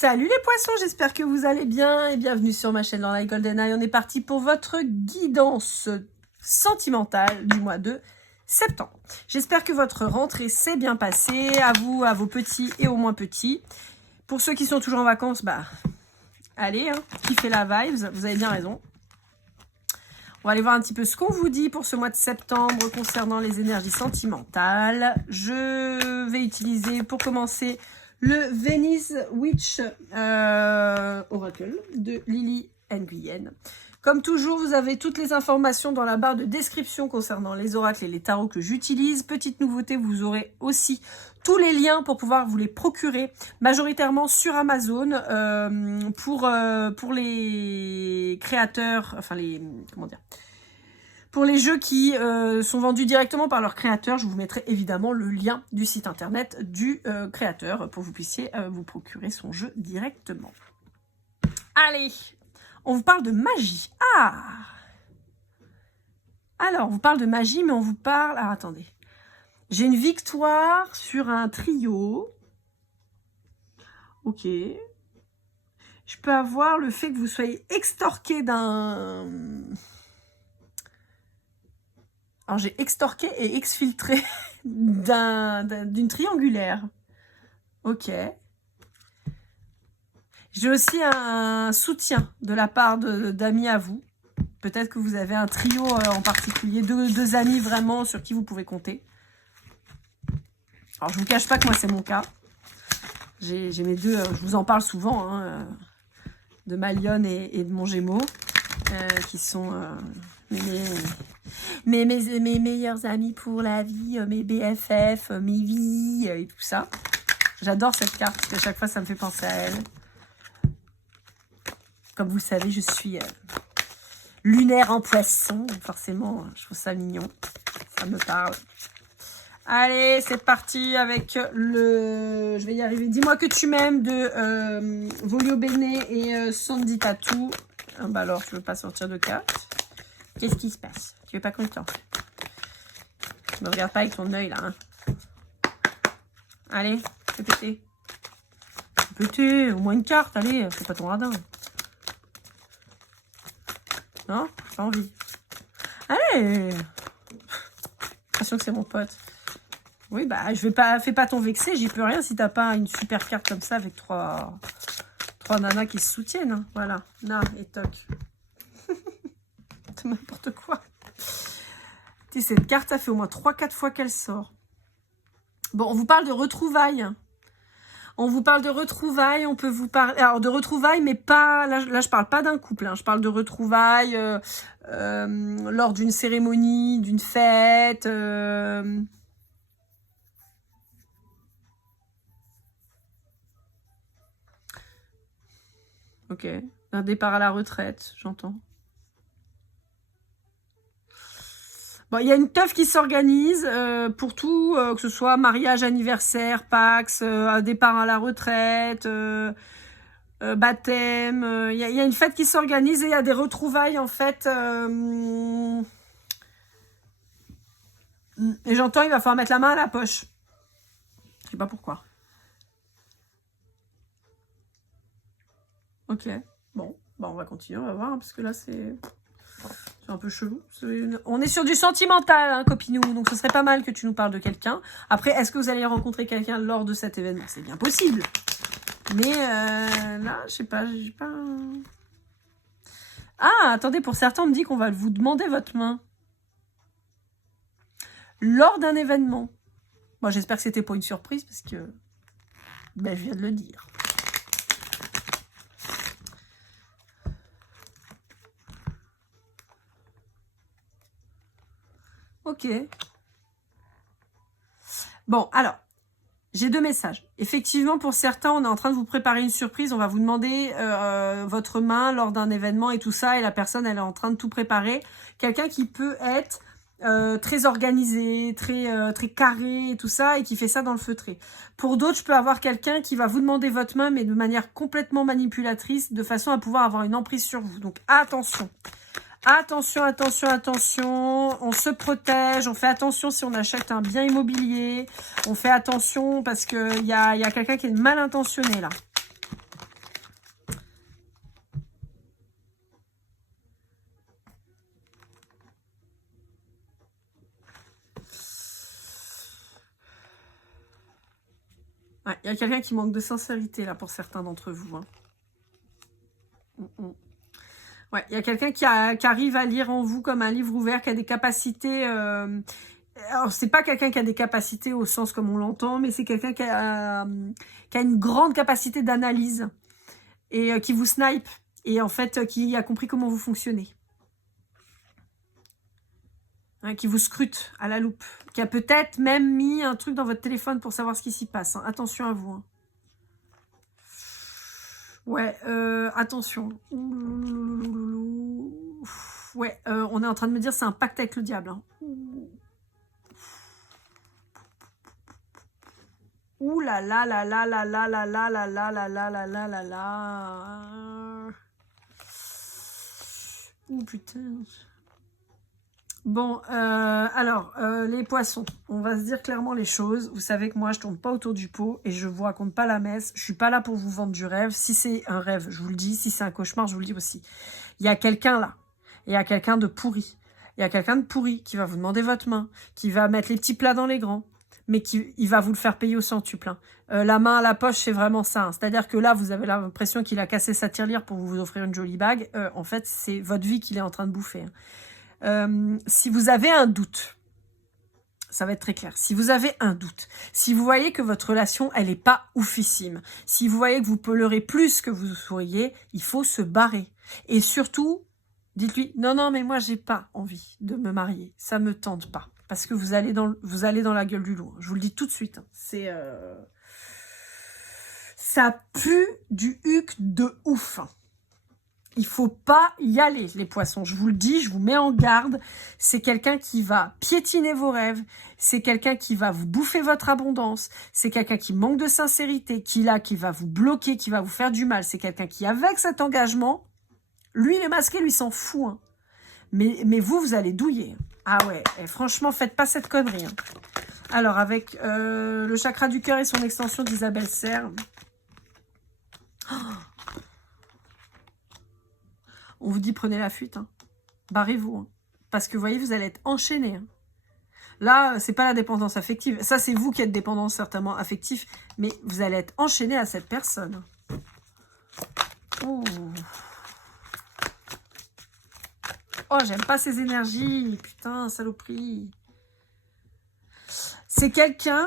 Salut les poissons, j'espère que vous allez bien et bienvenue sur ma chaîne dans la Golden Eye. On est parti pour votre guidance sentimentale du mois de septembre. J'espère que votre rentrée s'est bien passée, à vous, à vos petits et aux moins petits. Pour ceux qui sont toujours en vacances, bah allez, hein, kiffez la vibes, vous avez bien raison. On va aller voir un petit peu ce qu'on vous dit pour ce mois de septembre concernant les énergies sentimentales. Je vais utiliser pour commencer le Venice Witch Oracle de Lily Nguyen. Comme toujours, vous avez toutes les informations dans la barre de description concernant les oracles et les tarots que j'utilise. Petite nouveauté, vous aurez aussi tous les liens pour pouvoir vous les procurer, majoritairement sur Amazon, pour les créateurs, enfin les, comment dire, pour les jeux qui sont vendus directement par leur créateur. Je vous mettrai évidemment le lien du site internet du créateur pour que vous puissiez vous procurer son jeu directement. Allez, on vous parle de magie. Ah! Alors, on vous parle de magie, mais on vous parle... Ah, attendez. J'ai une victoire sur un trio. Ok. Je peux avoir le fait que vous soyez extorqué d'un... Alors, j'ai extorqué et exfiltré d'une triangulaire. Ok. J'ai aussi un soutien de la part d'amis à vous. Peut-être que vous avez un trio en particulier, deux amis vraiment sur qui vous pouvez compter. Alors, je ne vous cache pas que moi, c'est mon cas. J'ai mes deux, je vous en parle souvent, hein, de ma lionne et de mon gémeau, qui sont mes meilleurs amis pour la vie, mes BFF, mes vies et tout ça. J'adore cette carte parce qu'à chaque fois, ça me fait penser à elle. Comme vous le savez, je suis lunaire en poisson. Donc forcément, je trouve ça mignon. Ça me parle. Allez, c'est parti avec le... Je vais y arriver. Dis-moi que tu m'aimes de Volio Bene et Sandy Tattoo. Ah bah alors, tu veux pas sortir de carte? Qu'est-ce qui se passe? Tu es pas content? Ne me regarde pas avec ton œil là. Hein. Allez, fais péter. Fais péter, au moins une carte. Allez, fais pas ton radin. Non, pas envie. Allez. J'ai l'impression que c'est mon pote. Oui, bah, je vais pas, fais pas ton vexé, j'y peux rien si t'as pas une super carte comme ça avec trois nanas qui se soutiennent. Hein. Voilà, na et toc. C'est n'importe quoi. Tu sais, cette carte, ça fait au moins 3-4 fois qu'elle sort. Bon, on vous parle de retrouvailles. On vous parle de retrouvailles, on peut vous parler... Alors, de retrouvailles, mais pas... Là je parle pas d'un couple. Hein. Je parle de retrouvailles lors d'une cérémonie, d'une fête... Ok. Un départ à la retraite, j'entends. Bon, il y a une teuf qui s'organise pour tout, que ce soit mariage, anniversaire, Pax, départ à la retraite, baptême. Il y a une fête qui s'organise et il y a des retrouvailles en fait. Et j'entends, il va falloir mettre la main à la poche. Je sais pas pourquoi. Ok, bon, bah on va continuer, on va voir, hein, parce que là c'est un peu chelou. On est sur du sentimental, hein, copinou, donc ce serait pas mal que tu nous parles de quelqu'un. Après, est-ce que vous allez rencontrer quelqu'un lors de cet événement? C'est bien possible. Mais là, je sais pas, j'ai pas... Ah, attendez, pour certains, on me dit qu'on va vous demander votre main. Lors d'un événement. Moi, j'espère que c'était pas une surprise, parce que... Ben, je viens de le dire. Ok. Bon, alors, j'ai deux messages. Effectivement, pour certains, on est en train de vous préparer une surprise. On va vous demander votre main lors d'un événement et tout ça. Et la personne, elle est en train de tout préparer. Quelqu'un qui peut être très organisé, très carré et tout ça, et qui fait ça dans le feutré. Pour d'autres, je peux avoir quelqu'un qui va vous demander votre main, mais de manière complètement manipulatrice, de façon à pouvoir avoir une emprise sur vous. Donc, attention. Attention, attention, attention, on se protège, on fait attention si on achète un bien immobilier, on fait attention parce qu'il y a quelqu'un qui est mal intentionné là. Ouais, il y a quelqu'un qui manque de sincérité, là, pour certains d'entre vous. Hein. Ouais, il y a quelqu'un qui arrive à lire en vous comme un livre ouvert, qui a des capacités... Alors, c'est pas quelqu'un qui a des capacités au sens comme on l'entend, mais c'est quelqu'un qui a une grande capacité d'analyse et qui vous snipe et en fait qui a compris comment vous fonctionnez. Hein, qui vous scrute à la loupe, qui a peut-être même mis un truc dans votre téléphone pour savoir ce qui s'y passe. Hein. Attention à vous. Hein. Ouais, attention. Ouais, on est en train de me dire c'est un pacte avec le diable. Hein. Ouh là là là là là là là là là là là là là là là là. Ouh putain. Bon, alors, les poissons, on va se dire clairement les choses. Vous savez que moi, je tourne pas autour du pot et je vous raconte pas la messe. Je suis pas là pour vous vendre du rêve. Si c'est un rêve, je vous le dis. Si c'est un cauchemar, je vous le dis aussi. Il y a quelqu'un là. Il y a quelqu'un de pourri. Il y a quelqu'un de pourri qui va vous demander votre main, qui va mettre les petits plats dans les grands, mais il va vous le faire payer au centuple. Hein. La main à la poche, c'est vraiment ça. Hein. C'est-à-dire que là, vous avez l'impression qu'il a cassé sa tirelire pour vous offrir une jolie bague. En fait, c'est votre vie qu'il est en train de bouffer. Hein. Si vous avez un doute, ça va être très clair. Si vous avez un doute, si vous voyez que votre relation, elle n'est pas oufissime, si vous voyez que vous pleurez plus que vous souriez, il faut se barrer. Et surtout, dites-lui, non, non, mais moi, j'ai pas envie de me marier. Ça me tente pas. Parce que vous allez dans la gueule du loup. Je vous le dis tout de suite. Hein. C'est... Ça pue du huc de ouf. Il faut pas y aller, les poissons. Je vous le dis, je vous mets en garde. C'est quelqu'un qui va piétiner vos rêves. C'est quelqu'un qui va vous bouffer votre abondance. C'est quelqu'un qui manque de sincérité, qui va vous bloquer, qui va vous faire du mal. C'est quelqu'un qui, avec cet engagement, lui, il est masqué, lui, s'en fout. Hein. Mais vous allez douiller. Ah ouais, et franchement, faites pas cette connerie. Hein. Alors, avec le chakra du cœur et son extension d'Isabelle Serre. Oh, on vous dit prenez la fuite, hein. Barrez-vous. Hein. Parce que vous voyez, vous allez être enchaîné. Hein. Là, c'est pas la dépendance affective. Ça, c'est vous qui êtes dépendant certainement affectif. Mais vous allez être enchaîné à cette personne. Oh, oh j'aime pas ces énergies. Putain, saloperie. C'est quelqu'un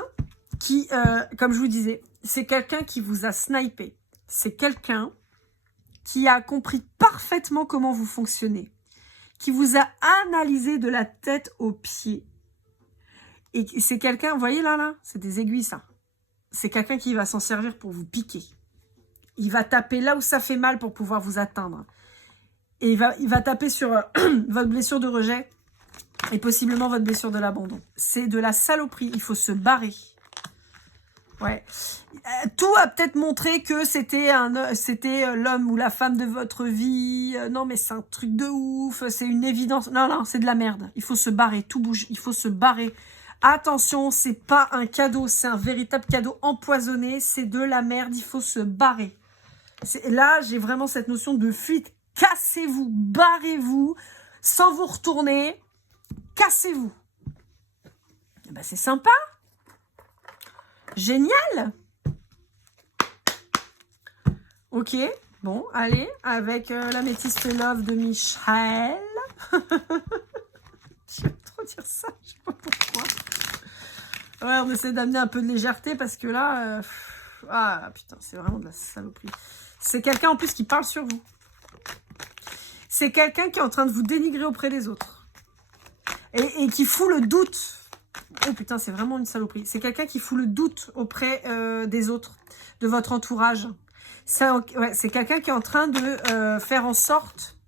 qui, comme je vous disais, c'est quelqu'un qui vous a snipé. C'est quelqu'un qui a compris parfaitement comment vous fonctionnez, qui vous a analysé de la tête aux pieds. Et c'est quelqu'un, vous voyez là, c'est des aiguilles ça. C'est quelqu'un qui va s'en servir pour vous piquer. Il va taper là où ça fait mal pour pouvoir vous atteindre. Et il va taper sur votre blessure de rejet et possiblement votre blessure de l'abandon. C'est de la saloperie, il faut se barrer. Ouais. Tout a peut-être montré que c'était l'homme ou la femme de votre vie. Non, mais c'est un truc de ouf. C'est une évidence. Non, non, c'est de la merde. Il faut se barrer. Tout bouge. Il faut se barrer. Attention, c'est pas un cadeau. C'est un véritable cadeau empoisonné. C'est de la merde. Il faut se barrer. Là, j'ai vraiment cette notion de fuite. Cassez-vous. Barrez-vous. Sans vous retourner. Cassez-vous. Ben, c'est sympa. Génial. Ok, bon, allez, avec l'améthyste love de Michel. Je vais trop dire ça, je sais pas pourquoi. Ouais, on essaie d'amener un peu de légèreté parce que là... ah, putain, c'est vraiment de la saloperie. C'est quelqu'un en plus qui parle sur vous. C'est quelqu'un qui est en train de vous dénigrer auprès des autres. Et qui fout le doute. Oh putain, c'est vraiment une saloperie. C'est quelqu'un qui fout le doute auprès des autres, de votre entourage. Ouais, c'est quelqu'un qui est en train de faire en sorte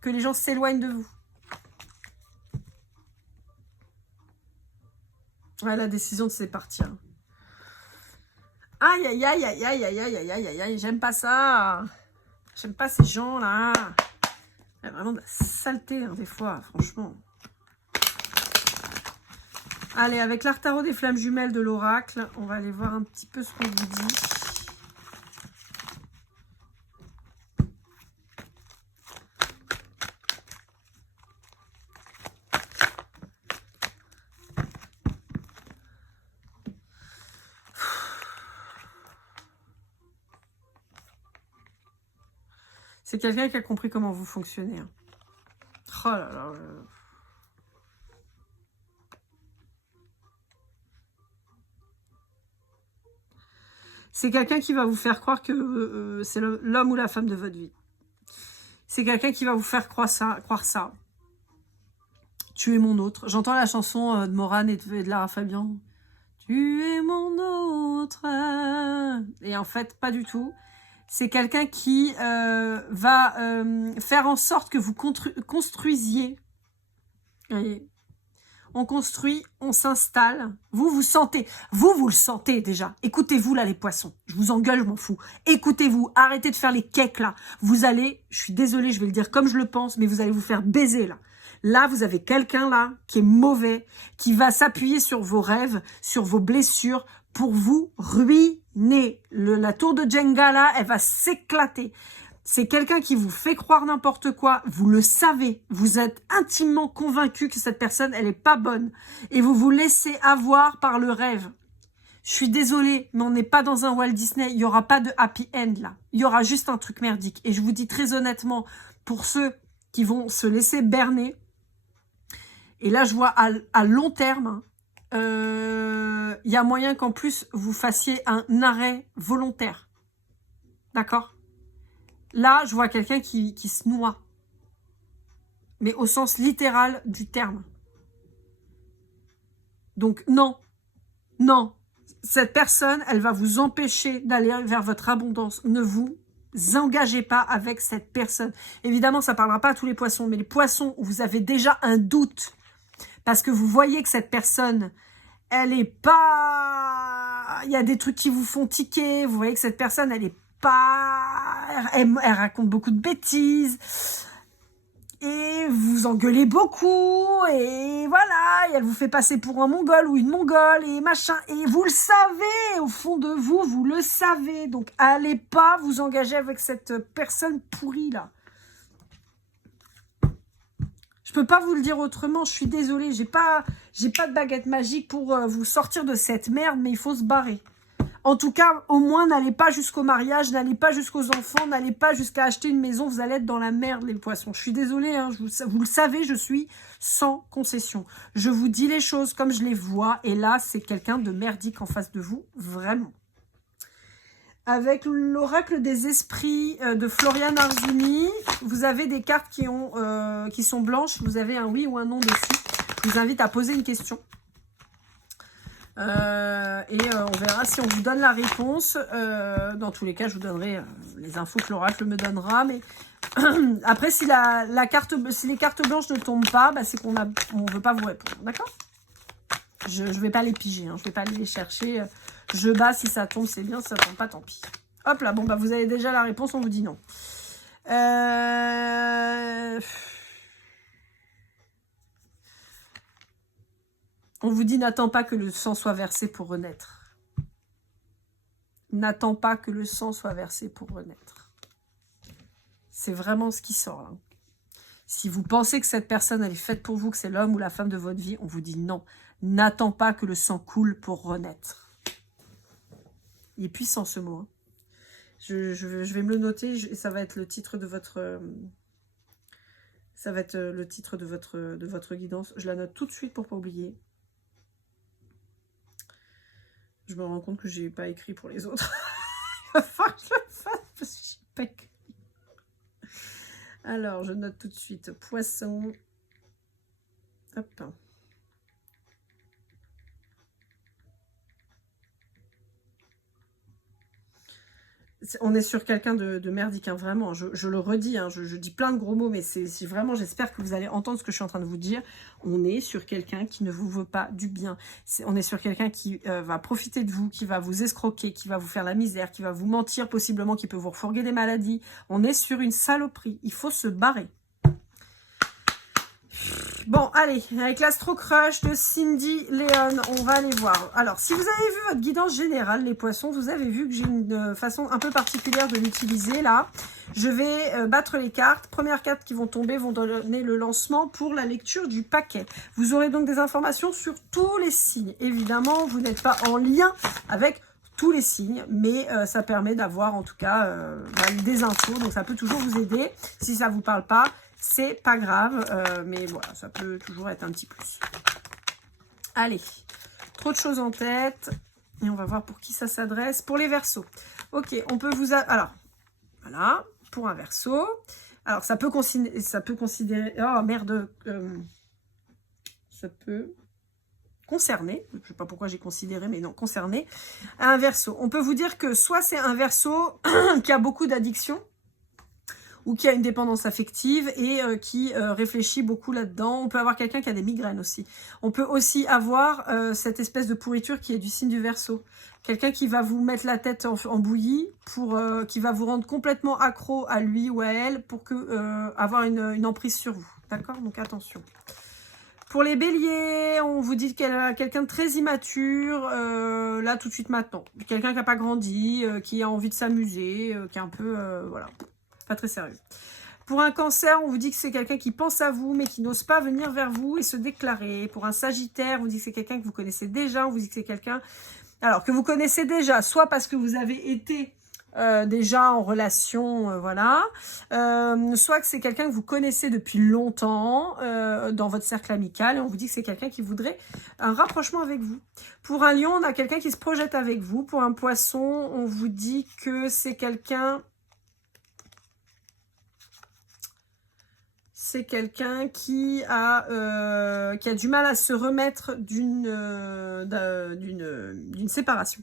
que les gens s'éloignent de vous. Ouais, la décision de se partir. Aïe, aïe, aïe, aïe, aïe, aïe, aïe, aïe, aïe, aïe, j'aime pas ça. J'aime pas ces gens-là. Il y a vraiment de la saleté, hein, des fois, franchement. Allez, avec l'art tarot des flammes jumelles de l'oracle, on va aller voir un petit peu ce qu'on vous dit. C'est quelqu'un qui a compris comment vous fonctionnez. Hein. Oh là là. C'est quelqu'un qui va vous faire croire que c'est l'homme ou la femme de votre vie. C'est quelqu'un qui va vous faire croire ça. Tu es mon autre. J'entends la chanson de Morane et de Lara Fabian. Tu es mon autre. Et en fait, pas du tout. C'est quelqu'un qui va faire en sorte que vous construisiez. Voyez, on construit, on s'installe. Vous le sentez déjà. Écoutez-vous là les poissons. Je vous engueule, je m'en fous. Écoutez-vous, arrêtez de faire les cakes là. Vous allez, je suis désolée, je vais le dire comme je le pense, mais vous allez vous faire baiser là. Là, vous avez quelqu'un là qui est mauvais, qui va s'appuyer sur vos rêves, sur vos blessures pour vous ruiner. La tour de Jenga là, elle va s'éclater. C'est quelqu'un qui vous fait croire n'importe quoi, vous le savez, vous êtes intimement convaincu que cette personne, elle est pas bonne. Et vous vous laissez avoir par le rêve. Je suis désolée, mais on n'est pas dans un Walt Disney, il n'y aura pas de happy end là. Il y aura juste un truc merdique. Et je vous dis très honnêtement, pour ceux qui vont se laisser berner, et là je vois à long terme, il y a moyen qu'en plus vous fassiez un arrêt volontaire. D'accord ? Là, je vois quelqu'un qui se noie. Mais au sens littéral du terme. Donc, non. Non. Cette personne, elle va vous empêcher d'aller vers votre abondance. Ne vous engagez pas avec cette personne. Évidemment, ça ne parlera pas à tous les poissons. Mais les poissons où vous avez déjà un doute. Parce que vous voyez que cette personne, elle est pas... Il y a des trucs qui vous font tiquer. Vous voyez que cette personne, elle est pas... Elle raconte beaucoup de bêtises et vous engueulez beaucoup et voilà, et elle vous fait passer pour un mongol ou une mongole et machin, et vous le savez, au fond de vous, vous le savez, donc allez pas vous engager avec cette personne pourrie là. Je peux pas vous le dire autrement, je suis désolée, j'ai pas de baguette magique pour vous sortir de cette merde, mais il faut se barrer. En tout cas, au moins, n'allez pas jusqu'au mariage, n'allez pas jusqu'aux enfants, n'allez pas jusqu'à acheter une maison. Vous allez être dans la merde, les poissons. Je suis désolée, hein, vous le savez, je suis sans concession. Je vous dis les choses comme je les vois. Et là, c'est quelqu'un de merdique en face de vous, vraiment. Avec l'oracle des esprits de Florian Arzini, vous avez des cartes qui sont blanches. Vous avez un oui ou un non dessus. Je vous invite à poser une question. On verra si on vous donne la réponse. Dans tous les cas, je vous donnerai les infos que l'oracle me donnera. Mais après, si les cartes blanches ne tombent pas, bah, c'est qu'on ne veut pas vous répondre. D'accord ? Je ne vais pas les piger, hein, je ne vais pas aller les chercher. Je bats, si ça tombe, c'est bien. Si ça tombe pas, tant pis. Hop là, bon, bah, vous avez déjà la réponse, on vous dit non. On vous dit, n'attends pas que le sang soit versé pour renaître. N'attends pas que le sang soit versé pour renaître. C'est vraiment ce qui sort. Hein. Si vous pensez que cette personne, elle est faite pour vous, que c'est l'homme ou la femme de votre vie, on vous dit non. N'attends pas que le sang coule pour renaître. Il est puissant ce mot. Hein. Je vais me le noter et ça va être le titre de votre... Ça va être le titre de votre guidance. Je la note tout de suite pour ne pas oublier. Je me rends compte que j'ai pas écrit pour les autres. Il va falloir que je le fasse parce que j'ai pas écrit. Alors, je note tout de suite. Poisson. Hop. On est sur quelqu'un de merdique, hein, vraiment. Je le redis, hein, je dis plein de gros mots, mais c'est vraiment, j'espère que vous allez entendre ce que je suis en train de vous dire. On est sur quelqu'un qui ne vous veut pas du bien. On est sur quelqu'un qui va profiter de vous, qui va vous escroquer, qui va vous faire la misère, qui va vous mentir possiblement, qui peut vous refourguer des maladies. On est sur une saloperie. Il faut se barrer. Bon, allez, avec l'Astro Crush de Cindy Léon, on va aller voir. Alors, si vous avez vu votre guidance générale, les poissons, vous avez vu que j'ai une façon un peu particulière de l'utiliser, là. Je vais battre les cartes. Premières cartes qui vont tomber vont donner le lancement pour la lecture du paquet. Vous aurez donc des informations sur tous les signes. Évidemment, vous n'êtes pas en lien avec tous les signes, mais ça permet d'avoir en tout cas des infos, donc ça peut toujours vous aider. Si ça ne vous parle pas, c'est pas grave, mais voilà, ça peut toujours être un petit plus. Allez, trop de choses en tête, et on va voir pour qui ça s'adresse. Pour les Verseaux, ok, on peut vous... Alors, voilà, pour un Verseau, alors ça peut considérer... Oh merde, ça peut... concerné, je ne sais pas pourquoi j'ai considéré, mais non, concerné, un Verseau. On peut vous dire que soit c'est un Verseau qui a beaucoup d'addiction, ou qui a une dépendance affective et qui réfléchit beaucoup là-dedans. On peut avoir quelqu'un qui a des migraines aussi. On peut aussi avoir cette espèce de pourriture qui est du signe du Verseau. Quelqu'un qui va vous mettre la tête en bouillie, qui va vous rendre complètement accro à lui ou à elle pour avoir une emprise sur vous. D'accord? Donc attention. Pour les Béliers, on vous dit qu'elle a quelqu'un de très immature, là tout de suite maintenant. Quelqu'un qui n'a pas grandi, qui a envie de s'amuser, qui est un peu, voilà, pas très sérieux. Pour un Cancer, on vous dit que c'est quelqu'un qui pense à vous, mais qui n'ose pas venir vers vous et se déclarer. Pour un Sagittaire, on vous dit que c'est quelqu'un que vous connaissez déjà, on vous dit que c'est quelqu'un, alors que vous connaissez déjà, soit parce que vous avez été déjà en relation, voilà, soit que c'est quelqu'un que vous connaissez depuis longtemps dans votre cercle amical, et on vous dit que c'est quelqu'un qui voudrait un rapprochement avec vous. Pour un Lion, on a quelqu'un qui se projette avec vous. Pour un Poisson, on vous dit que c'est quelqu'un qui a du mal à se remettre d'une séparation.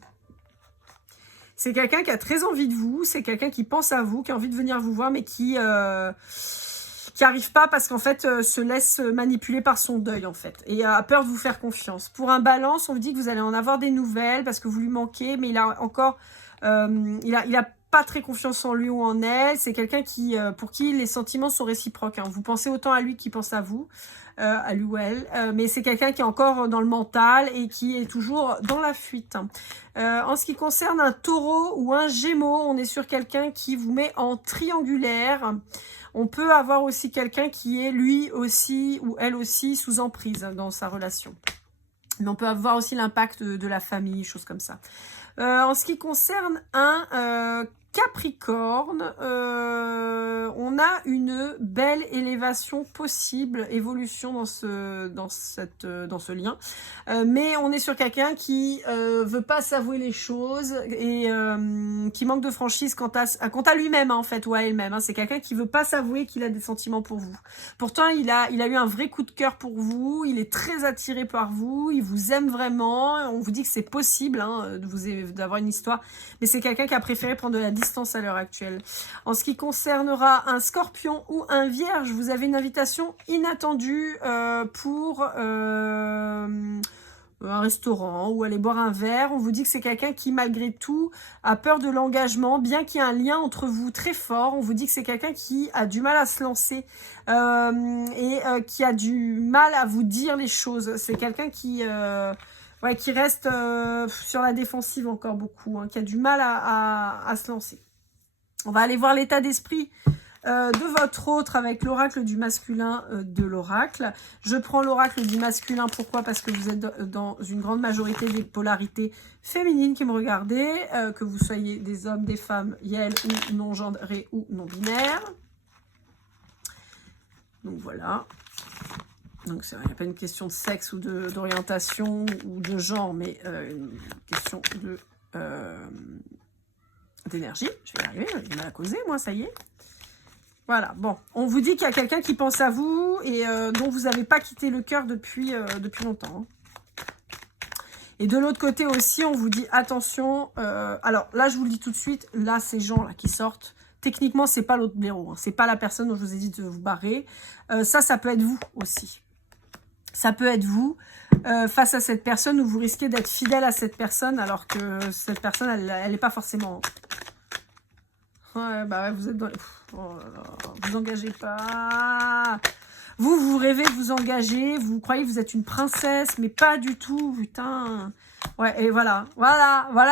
C'est quelqu'un qui a très envie de vous, c'est quelqu'un qui pense à vous, qui a envie de venir vous voir, mais qui arrive pas parce qu'en fait se laisse manipuler par son deuil en fait, et a peur de vous faire confiance. Pour un Balance, on vous dit que vous allez en avoir des nouvelles parce que vous lui manquez, mais il a encore, il a pas très confiance en lui ou en elle. C'est quelqu'un pour qui les sentiments sont réciproques, hein. Vous pensez autant à lui qu'il pense à vous, à lui ou à elle, mais c'est quelqu'un qui est encore dans le mental et qui est toujours dans la fuite. En ce qui concerne un Taureau ou un Gémeaux, on est sur quelqu'un qui vous met en triangulaire. On peut avoir aussi quelqu'un qui est lui aussi ou elle aussi sous emprise dans sa relation. Mais on peut avoir aussi l'impact de la famille, choses comme ça. En ce qui concerne un Capricorne, on a une belle élévation possible, évolution dans ce lien. Mais on est sur quelqu'un qui veut pas s'avouer les choses et qui manque de franchise quant à lui-même, hein, en fait, ou à elle-même. Hein. C'est quelqu'un qui veut pas s'avouer qu'il a des sentiments pour vous. Pourtant, il a eu un vrai coup de cœur pour vous, il est très attiré par vous, il vous aime vraiment. On vous dit que c'est possible, hein, d'avoir une histoire, mais c'est quelqu'un qui a préféré prendre de la distance à l'heure actuelle. En ce qui concernera un Scorpion ou un Vierge, vous avez une invitation inattendue pour un restaurant ou aller boire un verre. On vous dit que c'est quelqu'un qui malgré tout a peur de l'engagement, bien qu'il y ait un lien entre vous très fort. On vous dit que c'est quelqu'un qui a du mal à se lancer et qui a du mal à vous dire les choses. C'est quelqu'un qui reste sur la défensive encore beaucoup, hein, qui a du mal à se lancer. On va aller voir l'état d'esprit de votre autre avec l'oracle du masculin de l'oracle. Je prends l'oracle du masculin, pourquoi? Parce que vous êtes dans une grande majorité des polarités féminines qui me regardez, que vous soyez des hommes, des femmes, yel ou non-genrés ou non-binaires. Donc voilà. Donc il n'y a pas une question de sexe ou d'orientation ou de genre, mais une question d'énergie. Je vais y arriver, j'ai mal à causer, moi, ça y est. Voilà, bon, on vous dit qu'il y a quelqu'un qui pense à vous et dont vous n'avez pas quitté le cœur depuis longtemps. Hein. Et de l'autre côté aussi, on vous dit attention. Alors là, je vous le dis tout de suite, là, ces gens-là qui sortent, techniquement, c'est pas l'autre blaireau. Hein, c'est pas la personne dont je vous ai dit de vous barrer. Ça peut être vous aussi. Ça peut être vous face à cette personne où vous risquez d'être fidèle à cette personne alors que cette personne, elle n'est pas forcément... Ouais, bah ouais, vous êtes dans... Oh là là, vous engagez pas. Vous rêvez de vous engager, vous croyez que vous êtes une princesse, mais pas du tout, putain. Ouais, et voilà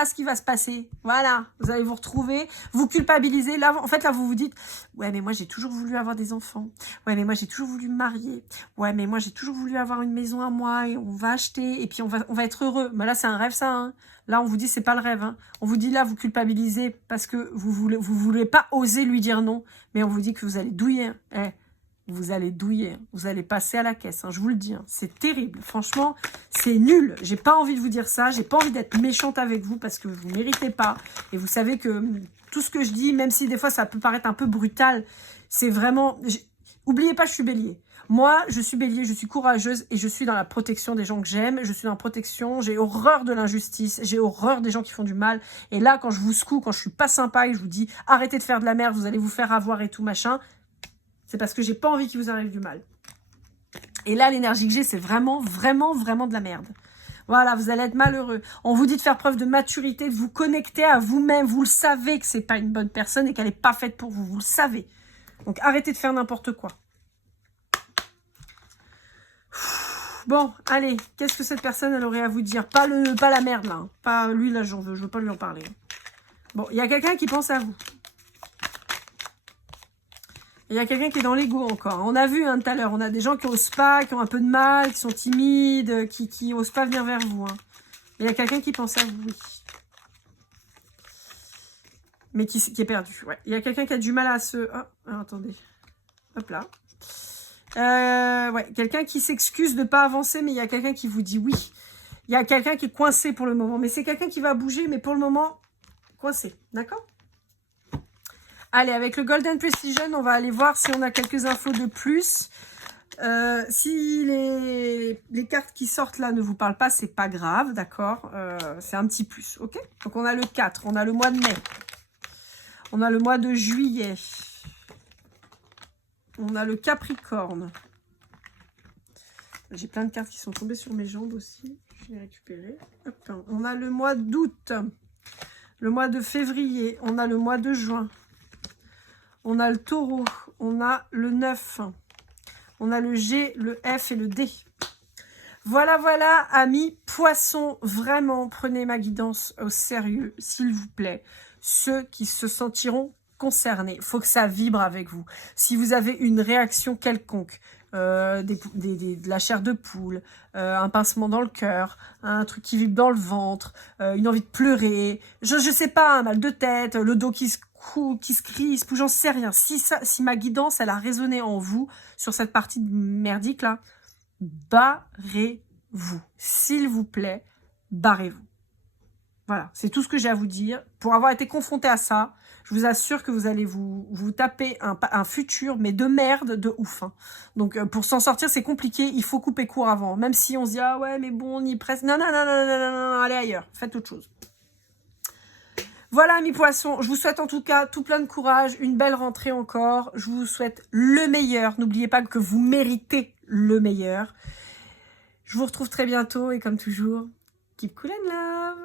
ce qui va se passer. Voilà, vous allez vous retrouver, vous culpabiliser. Là, en fait, là, vous vous dites, ouais, mais moi, j'ai toujours voulu avoir des enfants. Ouais, mais moi, j'ai toujours voulu me marier. Ouais, mais moi, j'ai toujours voulu avoir une maison à moi et on va acheter et puis on va être heureux. Mais là, c'est un rêve, ça. Hein. Là, on vous dit, c'est pas le rêve. Hein. On vous dit, là, vous culpabilisez parce que vous voulez pas oser lui dire non. Mais on vous dit que vous allez douiller. Hein. Vous allez douiller, vous allez passer à la caisse, hein, je vous le dis, hein, c'est terrible, franchement, c'est nul, j'ai pas envie de vous dire ça, j'ai pas envie d'être méchante avec vous parce que vous ne méritez pas, et vous savez que tout ce que je dis, même si des fois ça peut paraître un peu brutal, c'est vraiment, oubliez pas, je suis bélier. Moi, je suis bélier, je suis courageuse et je suis dans la protection des gens que j'aime, je suis dans la protection, j'ai horreur de l'injustice, j'ai horreur des gens qui font du mal, et là, quand je vous secoue, quand je suis pas sympa et je vous dis, arrêtez de faire de la merde, vous allez vous faire avoir et tout machin, c'est parce que j'ai pas envie qu'il vous arrive du mal. Et là, l'énergie que j'ai, c'est vraiment, vraiment, vraiment de la merde. Voilà, vous allez être malheureux. On vous dit de faire preuve de maturité, de vous connecter à vous-même. Vous le savez que c'est pas une bonne personne et qu'elle est pas faite pour vous. Vous le savez. Donc, arrêtez de faire n'importe quoi. Bon, allez. Qu'est-ce que cette personne, elle aurait à vous dire? Pas la merde, là. Hein. Pas lui, là, je veux pas lui en parler. Bon, il y a quelqu'un qui pense à vous. Il y a quelqu'un qui est dans l'ego encore. On a vu hein, tout à l'heure, on a des gens qui osent pas, qui ont un peu de mal, qui sont timides, qui osent pas venir vers vous. Hein. Il y a quelqu'un qui pense à vous, oui. Mais qui est perdu. Ouais. Il y a quelqu'un qui a du mal à se... Oh, attendez. Hop là. Ouais, quelqu'un qui s'excuse de pas avancer, mais il y a quelqu'un qui vous dit oui. Il y a quelqu'un qui est coincé pour le moment. Mais c'est quelqu'un qui va bouger, mais pour le moment, coincé. D'accord ? Allez, avec le Golden Precision, on va aller voir si on a quelques infos de plus. Si les cartes qui sortent là ne vous parlent pas, c'est pas grave, d'accord. C'est un petit plus, ok. Donc on a le 4, on a le mois de mai. On a le mois de juillet. On a le Capricorne. J'ai plein de cartes qui sont tombées sur mes jambes aussi. Je vais les récupérer. Hop. On a le mois d'août. Le mois de février. On a le mois de juin. On a le taureau, on a le 9, on a le G, le F et le D. Voilà, voilà, amis poissons, vraiment, prenez ma guidance au sérieux, s'il vous plaît. Ceux qui se sentiront concernés, il faut que ça vibre avec vous. Si vous avez une réaction quelconque, de la chair de poule, un pincement dans le cœur, un truc qui vibre dans le ventre, une envie de pleurer, je sais pas, un mal de tête, le dos qui se crispe, ou j'en sais rien. Si ma guidance, elle a résonné en vous sur cette partie merdique là, barrez-vous. S'il vous plaît, barrez-vous. Voilà, c'est tout ce que j'ai à vous dire. Pour avoir été confronté à ça, je vous assure que vous allez vous taper un futur, mais de merde, de ouf. Hein. Donc, pour s'en sortir, c'est compliqué. Il faut couper court avant. Même si on se dit, ah ouais, mais bon, on y est presque. Non, allez ailleurs. Faites autre chose. Voilà, mes poissons. Je vous souhaite en tout cas tout plein de courage, une belle rentrée encore. Je vous souhaite le meilleur. N'oubliez pas que vous méritez le meilleur. Je vous retrouve très bientôt et comme toujours, keep cool and love.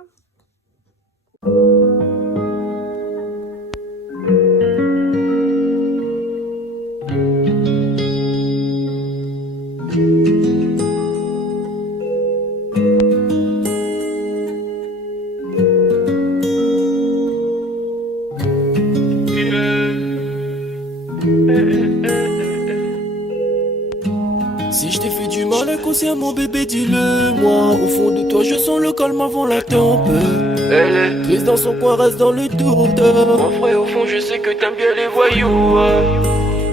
Si je t'ai fait du mal inconsciemment bébé dis-le-moi. Au fond de toi je sens le calme avant la tempête. Elle est triste dans son coin, reste dans le doute. Mon frère au fond je sais que t'aimes bien les voyous.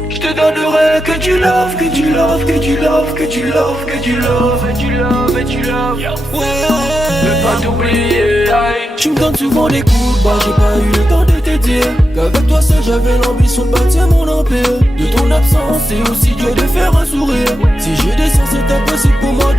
Je te donnerai que du love, que du love, que du love, que du love, que du love, et du love, et du love. Ouais, veux pas t'oublier. Tu me donnes souvent des coups de barre, j'ai pas eu le temps de te dire qu'avec toi seul j'avais l'ambition de bâtir mon empire. De ton absence c'est aussi dur de faire un sourire. Si je descends c'est impossible pour moi de